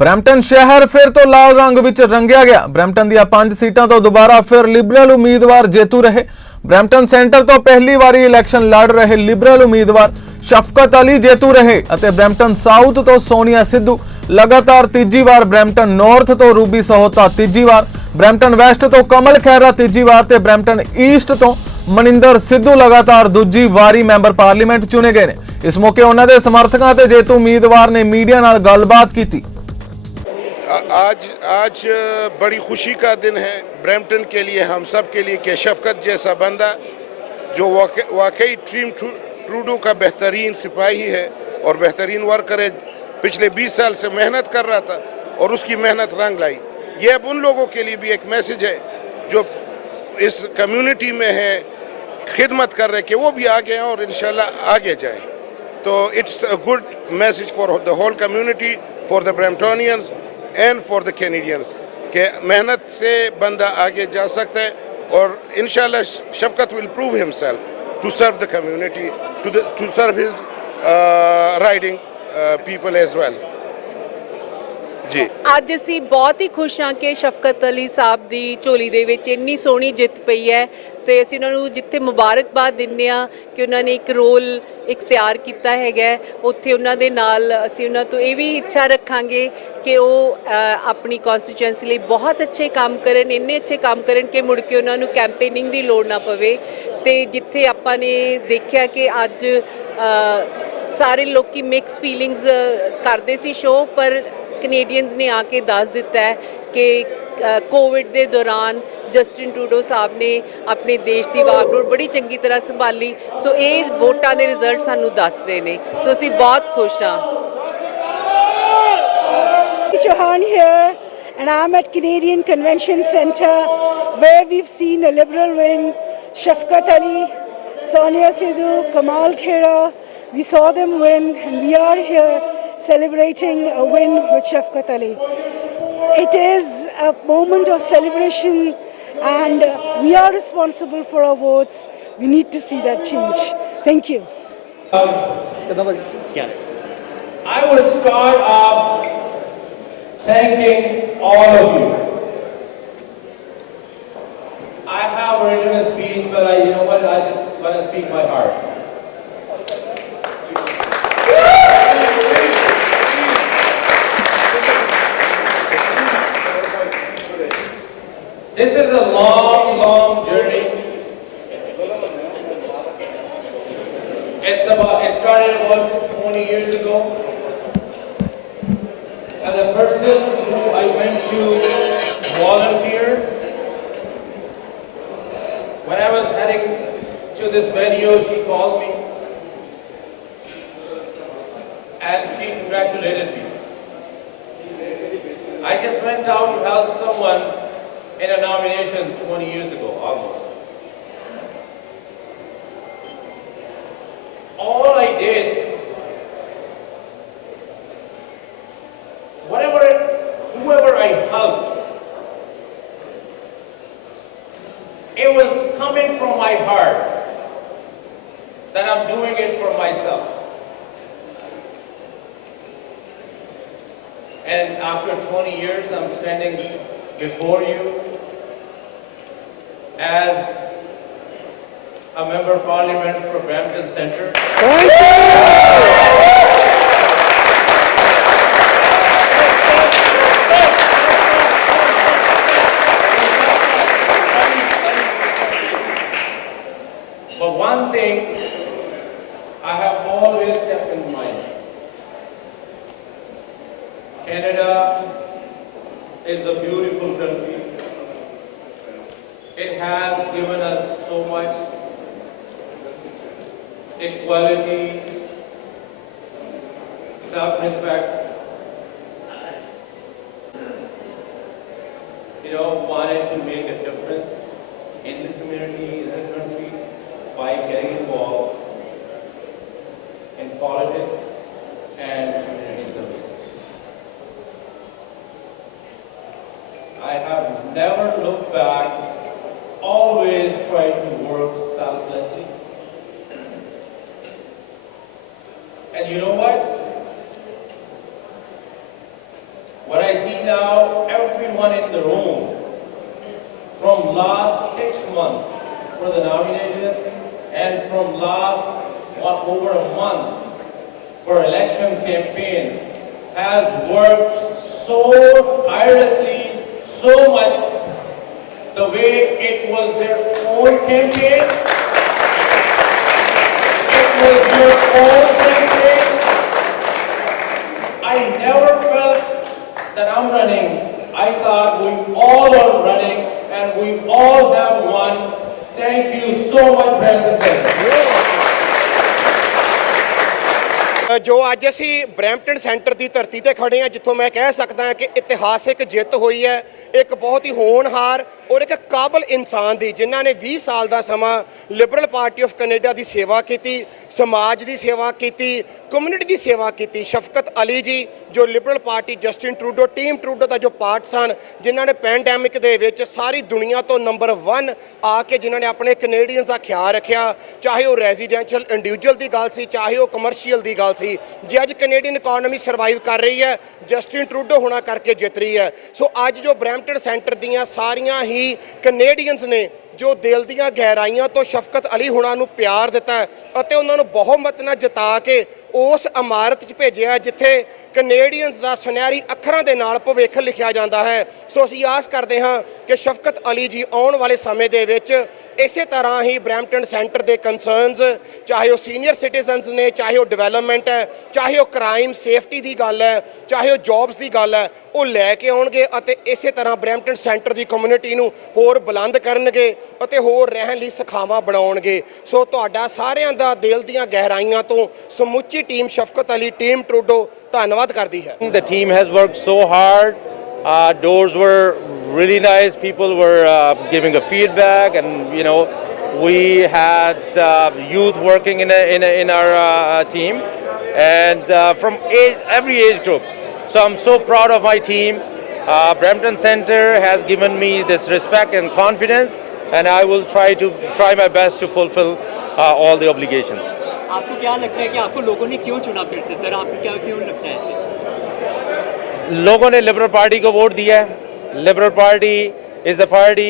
ब्रैम्पटन शहर फिर तो लाल रंग विच रंगिया गया। ब्रैम्पटन ਦੀਆਂ 5 सीटां तो दोबारा फिर लिबरल उम्मीदवार जेतू रहे। ब्रैम्पटन सेंटर तो पहली बारी इलैक्शन लड़ रहे लिबरल उम्मीदवार शफकत अली जेतू रहे ਅਤੇ ब्रैम्पटन साउथ तो सोनिया सिद्धू लगातार तीजी बार, ब्रैम्पटन नॉर्थ तो रूबी सहोता तीजी बार, ब्रैम्पटन वैस्ट तो कमल खैरा तीजी बार ते ब्रैम्पटन ईस्ट तो मनिंदर सिद्धू लगातार दूजी वारी मैंबर पार्लीमेंट चुने गए ने। इस मौके उन्हां दे समर्थकां ते जेतू उम्मीदवार ने मीडिया नाल गलबात की। आज बड़ी खुशी का दिन है ब्रैम्पटन के लिए, हम सब के लिए कि शफकत जैसा बंदा जो वाकई टीम ट्रूडो का बेहतरीन सिपाही है और बेहतरीन वर्कर है, पिछले 20 साल से मेहनत कर रहा था और उसकी मेहनत रंग लाई। ये अब उन लोगों के लिए भी एक मैसेज है जो इस कम्युनिटी में है, खिदमत कर रहे कि वो भी आगे आए और इंशाल्लाह आगे जाए। तो it's a good message for the whole community, for the Bramptonians and for the Canadians के मेहनत से बंदा आगे जा सकता है और इंशाल्लाह Shafqat will prove himself to serve the community, to serve his riding people as well. जी ਅੱਜ ਅਸੀਂ ਬਹੁਤ ਹੀ ਖੁਸ਼ ਹਾਂ ਕਿ ਸ਼ਫਕਤ ਅਲੀ ਸਾਹਿਬ ਦੀ ਝੋਲੀ ਦੇ ਵਿੱਚ ਇੰਨੀ ਸੋਹਣੀ ਜਿੱਤ ਪਈ ਹੈ ਤੇ ਅਸੀਂ ਉਹਨਾਂ ਨੂੰ ਜਿੱਥੇ ਮੁਬਾਰਕਬਾਦ ਦਿੰਦੇ ਹਾਂ ਕਿ ਉਹਨਾਂ ਨੇ ਇੱਕ ਰੋਲ ਇਖਤਿਆਰ ਕੀਤਾ ਹੈਗਾ, ਉੱਥੇ ਉਹਨਾਂ ਦੇ ਨਾਲ ਅਸੀਂ ਉਹਨਾਂ ਤੋਂ ਇਹ ਵੀ ਇੱਛਾ ਰੱਖਾਂਗੇ ਕਿ ਉਹ ਆਪਣੀ ਕਨਸਟੀਚੁਐਂਸੀ ਲਈ ਬਹੁਤ ਅੱਛੇ ਕੰਮ ਕਰਨ, ਇੰਨੇ ਅੱਛੇ ਕੰਮ ਕਰਨ ਕਿ ਮੁੜ ਕੇ ਉਹਨਾਂ ਨੂੰ ਕੈਂਪੇਨਿੰਗ ਦੀ ਲੋੜ ਨਾ ਪਵੇ। ਤੇ ਜਿੱਥੇ ਆਪਾਂ ਨੇ ਦੇਖਿਆ ਕਿ ਅੱਜ ਸਾਰੇ ਲੋਕੀ ਮਿਕਸ ਫੀਲਿੰਗਸ ਕਰਦੇ ਸੀ ਸ਼ੋਅ, ਪਰ ਕੈਨੇਡੀਅਨਸ ਨੇ ਆ ਕੇ ਦੱਸ ਦਿੱਤਾ ਹੈ ਕਿ ਕੋਵਿਡ ਦੇ ਦੌਰਾਨ ਜਸਟਿਨ ਟਰੂਡੋ ਸਾਹਿਬ ਨੇ ਆਪਣੇ ਦੇਸ਼ ਦੀ ਵਾਗਡੋਰ ਬੜੀ ਚੰਗੀ ਤਰ੍ਹਾਂ ਸੰਭਾਲੀ। ਸੋ ਇਹ ਵੋਟਾਂ ਦੇ ਰਿਜ਼ਲਟ ਸਾਨੂੰ ਦੱਸ ਰਹੇ ਨੇ, ਸੋ ਅਸੀਂ ਬਹੁਤ ਖੁਸ਼ ਹਾਂ। Chauhan here, and I'm at Canadian Convention Centre where we've seen a Liberal win, Shafkat Ali, Sonia Sidhu, Kamal Khera. We saw them win and we are here celebrating a win with Shafkat Ali. It is a moment of celebration and we are responsible for our votes. We need to see that change. Thank you. I will start off thanking all of you. I have written a speech, but you know what? I just want to speak my heart. This is a long, long journey. It started about 20 years ago. And the person who I went to volunteer, when I was heading to this venue, she called me and she congratulated me. I just went out to help someone in a nomination 20 years ago, almost. All I did, whoever I helped, it was coming from my heart that I'm doing it for myself. And after 20 years, I'm standing before you as a member of parliament for Brampton Centre. Thank you. But one thing I have always kept in mind, Canada is a beautiful country. It has given us so much equality, self-respect. Wanted to make a difference in the community, in the country, by getting involved in politics and community services. I have never looked back, always tried to work selflessly. And you know what? What everyone in the room from last 6 months for the nomination and from last over a month for election campaign has worked so tirelessly, so much the way it was their own campaign. It was your own campaign. I never felt that I'm running. I thought we all are running and we all have won. Thank you so much, Brampton Center. ਜੋ ਅੱਜ ਅਸੀਂ Brampton centre ਦੀ ਧਰਤੀ ਤੇ ਖੜੇ ਹਾਂ, ਜਿੱਥੋਂ ਮੈਂ ਕਹਿ ਸਕਦਾ ਹਾਂ ਕਿ ਇਤਿਹਾਸਿਕ ਜਿੱਤ ਹੋਈ ਹੈ ਇੱਕ ਬਹੁਤ ਹੀ ਹੋਣਹਾਰ ਔਰ ਇੱਕ ਕਾਬਲ ਇਨਸਾਨ ਦੀ, ਜਿਨ੍ਹਾਂ ਨੇ 20 ਸਾਲ ਦਾ ਸਮਾਂ ਲਿਬਰਲ ਪਾਰਟੀ ਆਫ ਕੈਨੇਡਾ ਦੀ ਸੇਵਾ ਕੀਤੀ, ਸਮਾਜ ਦੀ ਸੇਵਾ ਕੀਤੀ, ਕਮਿਊਨਿਟੀ ਦੀ ਸੇਵਾ ਕੀਤੀ। ਸ਼ਫਕਤ ਅਲੀ ਜੀ ਜੋ liberal party Justin Trudeau team Trudeau ਦਾ ਜੋ ਪਾਰਟ ਸਨ, ਜਿਨ੍ਹਾਂ ਨੇ ਪੈਂਡੈਮਿਕ ਦੇ ਵਿੱਚ ਸਾਰੀ ਦੁਨੀਆ ਤੋਂ ਨੰਬਰ 1 ਆ ਕੇ ਜਿਨ੍ਹਾਂ ਨੇ ਆਪਣੇ ਕੈਨੇਡੀਅਨਸ ਦਾ ਖਿਆਲ ਰੱਖਿਆ, ਚਾਹੇ ਉਹ ਰੈਜ਼ੀਡੈਂਸ਼ੀਅਲ ਇੰਡੀਵਿਜੂਅਲ ਦੀ ਗੱਲ ਸੀ, ਚਾਹੇ ਉਹ ਕਮਰਸ਼ੀਅਲ ਦੀ ਗੱਲ ਸੀ। ਜੇ ਅੱਜ ਕੈਨੇਡੀਅਨ ਇਕਨੋਮੀ ਸਰਵਾਈਵ ਕਰ ਰਹੀ ਹੈ, ਜਸਟਿਨ ਟਰੂਡੋ ਹੋਣਾ ਕਰਕੇ ਜਿੱਤ ਰਹੀ ਹੈ। ਸੋ ਅੱਜ ਜੋ ਬਰੈਂਪਟਨ ਸੈਂਟਰ ਦੀਆਂ ਸਾਰੀਆਂ ਹੀ ਕੈਨੇਡੀਅਨਸ ਨੇ ਜੋ ਦਿਲ ਦੀਆਂ ਗਹਿਰਾਈਆਂ ਤੋਂ ਸ਼ਫਕਤ ਅਲੀ ਹੁਣਾਂ ਨੂੰ ਪਿਆਰ ਦਿੱਤਾ ਅਤੇ ਉਹਨਾਂ ਨੂੰ ਬਹੁਮਤ ਨਾਲ ਜਿਤਾ ਕੇ ਉਸ ਇਮਾਰਤ 'ਚ ਭੇਜਿਆ ਜਿੱਥੇ ਕੈਨੇਡੀਅਨਸ ਦਾ ਸੁਨਹਿਰੀ ਅੱਖਰਾਂ ਦੇ ਨਾਲ ਭਵਿੱਖ ਲਿਖਿਆ ਜਾਂਦਾ ਹੈ। ਸੋ ਅਸੀਂ ਆਸ ਕਰਦੇ ਹਾਂ ਕਿ ਸ਼ਫਕਤ ਅਲੀ ਜੀ ਆਉਣ ਵਾਲੇ ਸਮੇਂ ਦੇ ਵਿੱਚ ਇਸੇ ਤਰ੍ਹਾਂ ਹੀ ਬਰੈਂਪਟਨ ਸੈਂਟਰ ਦੇ ਕੰਸਰਨਸ, ਚਾਹੇ ਉਹ ਸੀਨੀਅਰ ਸਿਟੀਜ਼ਨਸ ਨੇ, ਚਾਹੇ ਉਹ ਡਿਵੈਲਪਮੈਂਟ ਹੈ, ਚਾਹੇ ਉਹ ਕ੍ਰਾਈਮ ਸੇਫਟੀ ਦੀ ਗੱਲ ਹੈ, ਚਾਹੇ ਉਹ ਜੌਬਸ ਦੀ ਗੱਲ ਹੈ, ਉਹ ਲੈ ਕੇ ਆਉਣਗੇ ਅਤੇ ਇਸੇ ਤਰ੍ਹਾਂ ਬਰੈਂਪਟਨ ਸੈਂਟਰ ਦੀ ਕਮਿਊਨਿਟੀ ਨੂੰ ਹੋਰ ਬੁਲੰਦ ਕਰਨਗੇ ਅਤੇ ਹੋਰ ਰਹਿਣ ਲਈ ਸਖਾਵਾਂ ਬਣਾਉਣਗੇ। ਸੋ ਤੁਹਾਡਾ ਸਾਰਿਆਂ ਦਾ ਦਿਲ ਦੀਆਂ ਗਹਿਰਾਈਆਂ ਤੋਂ ਸਮੁੱਚੀ ਟੀਮ ਸ਼ਫਕਤ ਅਲੀ ਟੀਮ ਟਰੂਡੋ ਧੰਨਵਾਦ ਕਰਦੀ ਹੈ। The team has worked so hard. Doors were really nice. People were giving a feedback, and we had youth working in our team, and from every age group. So I'm so proud of my team. Brampton Center has given me this respect and confidence, and I will try my best to fulfill all the obligations. आपको क्या लगता है कि आपको लोगों ने क्यों चुना फिर से सर? आपको क्यों लगता है ऐसे? लोगों ने लिबरल पार्टी को वोट दिया है। Liberal party is the party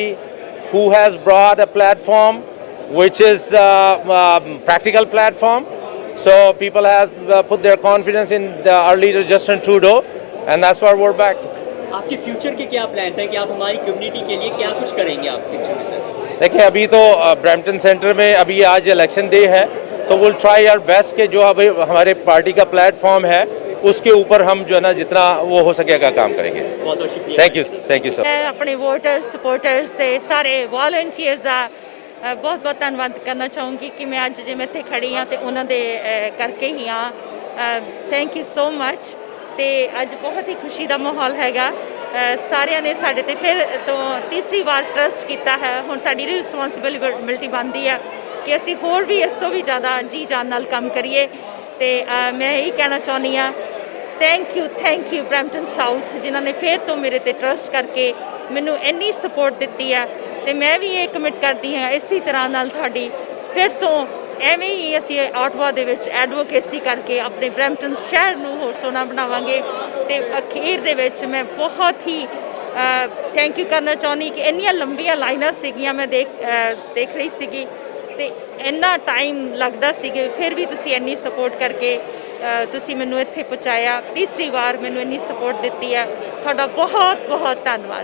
who has brought a platform which is practical platform. So people has put their confidence in our leader Justin Trudeau, and that's why we're back. आपके फ्यूचर के क्या प्लान्स हैं कि आप हमारी कम्युनिटी के लिए क्या कुछ करेंगे आप फ्यूचर में सर? देखिए, अभी तो ब्रैम्पटन सेंटर में अभी आज इलेक्शन डे है, तो विल ट्राई आवर बेस्ट के जो अभी हमारे पार्टी का प्लेटफॉर्म है उसके ऊपर हम जो है ना जितना वो हो सकेगा काम करेंगे। बहुत बहुत शुक्रिया। Thank you sir. मैं अपने वोटर सपोर्टर्स से सारे वॉलंटियर्स ਦਾ ਬਹੁਤ ਬਹੁਤ ਧੰਨਵਾਦ ਕਰਨਾ ਚਾਹੂੰਗੀ ਕਿ ਮੈਂ ਅੱਜ ਜਿਵੇਂ ਇੱਥੇ ਖੜੀ ਹਾਂ ਤੇ ਉਹਨਾਂ ਦੇ ਕਰਕੇ ਹੀ ਹਾਂ। ਥੈਂਕ ਯੂ ਸੋ ਮੱਚ। ਤੇ ਅੱਜ ਬਹੁਤ ਹੀ ਖੁਸ਼ੀ ਦਾ ਮਾਹੌਲ ਹੈਗਾ। ਸਾਰਿਆਂ ਨੇ ਸਾਡੇ ਤੇ ਫਿਰ ਤੋਂ ਤੀਸਰੀ ਵਾਰ ਟਰਸਟ ਕੀਤਾ ਹੈ। ਹੁਣ ਸਾਡੀ ਰਿਸਪੌਂਸਿਬਿਲਿਟੀ ਬਣਦੀ ਹੈ ਕਿ ਅਸੀਂ ਹੋਰ ਵੀ ਇਸ ਤੋਂ ਵੀ ਜ਼ਿਆਦਾ ਜੀ ਜਾਨ ਨਾਲ ਕੰਮ ਕਰੀਏ। ਤੇ ਮੈਂ ਇਹੀ ਕਹਿਣਾ ਚਾਹੁੰਦੀ ਹਾਂ, ਥੈਂਕ ਯੂ ਬਰੈਂਪਟਨ ਸਾਊਥ, ਜਿਨ੍ਹਾਂ ਨੇ ਫਿਰ ਤੋਂ ਮੇਰੇ ਤੇ ਟਰਸਟ ਕਰਕੇ ਮੈਨੂੰ ਇੰਨੀ ਸਪੋਰਟ ਦਿੱਤੀ ਹੈ। ਤੇ ਮੈਂ ਵੀ ਇਹ ਕਮਿਟ ਕਰਦੀ ਹਾਂ ਇਸੇ ਤਰ੍ਹਾਂ ਨਾਲ ਤੁਹਾਡੀ ਫਿਰ ਤੋਂ ਐਵੇਂ ਹੀ ਅਸੀਂ ਆਟਵਾ ਦੇ ਵਿੱਚ ਐਡਵੋਕੇਸੀ ਕਰਕੇ ਆਪਣੇ ਬਰੈਂਪਟਨ ਸ਼ਹਿਰ ਨੂੰ ਹੋਰ ਸੋਹਣਾ ਬਣਾਵਾਂਗੇ। ਤੇ ਅਖੀਰ ਦੇ ਵਿੱਚ ਮੈਂ ਬਹੁਤ ਹੀ ਥੈਂਕ ਯੂ ਕਰਨਾ ਚਾਹੁੰਦੀ ਕਿ ਇੰਨੀਆਂ ਲੰਬੀਆਂ ਲਾਈਨਾਂ ਸੀਗੀਆਂ, ਮੈਂ ਦੇਖ ਰਹੀ ਸੀਗੀ ਤੇ ਇੰਨਾ ਟਾਈਮ ਲੱਗਦਾ ਸੀ, ਫਿਰ ਵੀ ਤੁਸੀਂ ਇੰਨੀ ਸਪੋਰਟ ਕਰਕੇ ਤੁਸੀਂ ਮੈਨੂੰ ਇੱਥੇ ਪਹੁੰਚਾਇਆ। ਤੀਸਰੀ ਵਾਰ ਮੈਨੂੰ ਇੰਨੀ ਸਪੋਰਟ ਦਿੱਤੀ ਹੈ। ਤੁਹਾਡਾ ਬਹੁਤ ਬਹੁਤ ਧੰਨਵਾਦ।